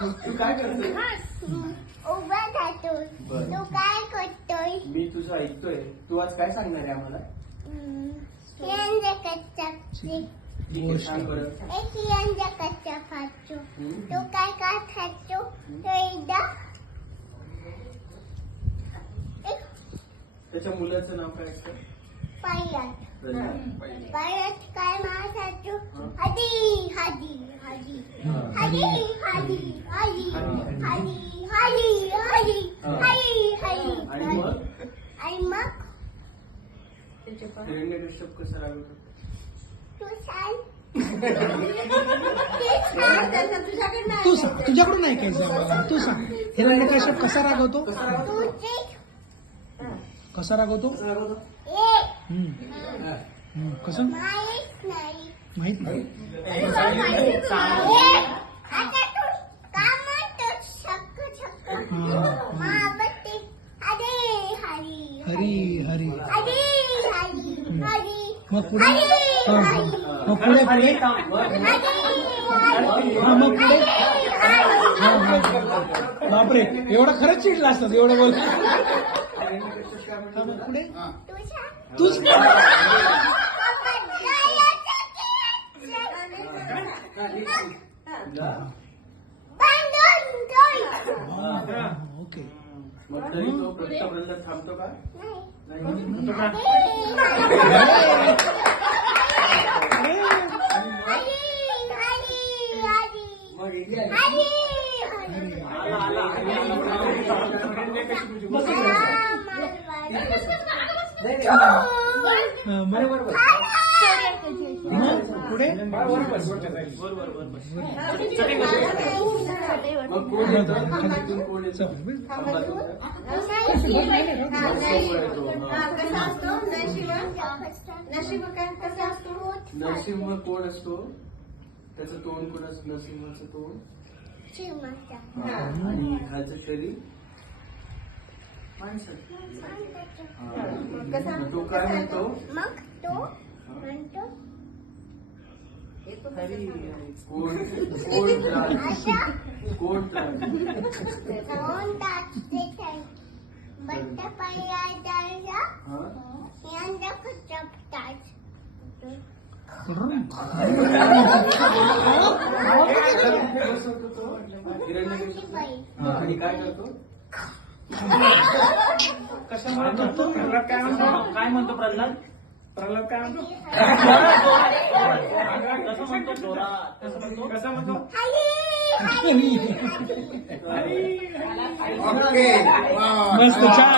तू काय करतोय? उभा राहतोय. बरं. तू काय करतोय? मी तुझं ऐकतोय. तू आज काय सांगणार आहे आम्हाला? यंदा कच्चा ठीक आहे, सांग बरं. एक यंदा कच्चा खातो. तू काय काय खातो? तो एकदा त्याच्या मुलाचं नाव काय असतं? पायात प्रल्हाद. पायात काय मासाचो? हदी हदी हदी हदी हदी हदी हदी हदी हदी हदी हदी आणि मग आणि मग हिरण्यकश्यप कसा रागवतो? तू सांग. तू सांग, तुझ्याकडून ऐकायचं आम्हाला. तू सांग, हिरण्यकश्यप कसा रागवतो? कसा रागवतो? कसा रागवतो? कसं माहीत नाही. माहित नाही. आता तू का म्हणतो शक्क शक्क महाबत्ती हरी हरी हरी हरी. हरी हरी हरी मग पुढे हरी हा, हरी हा. मग पुढे पुढे हरी हा, मग पुढे हरी हा, हा. बापरे, एवढा खरंच चिडला असतात एवढं बोल. हिरण्यकश्यप काय म्हणतो हा, मग तुला? पुढे हा. तू सांग. तूच तुला? ओके. मग तरी तो प्रल्हाद थांबतो का? नाही. मग इथे आला. मग पुढे मग कोण येतं? खालीतून कोण येतं? नरसिंह कोण असतो? त्याचं तोंड कोण असतं? नरसिंहाचं तोंड आणि खालचं शरीर माणसं. मग तो काय म्हणतो? मग तो म्हणतो कोण त्रास? कोण त्रास? दोन तास ते बट्ट पाया जायचा हा? यंदा खूप तास हिरण्यकश्यप. आणि काय करतो? कसं म्हणतो प्रल्हाद? काय म्हणतो? काय म्हणतो प्रल्हाद? प्रल्हाद काय म्हणतो? कसं म्हणतो जोरात? कसं म्हणतो? हरी हरी मस्त छान.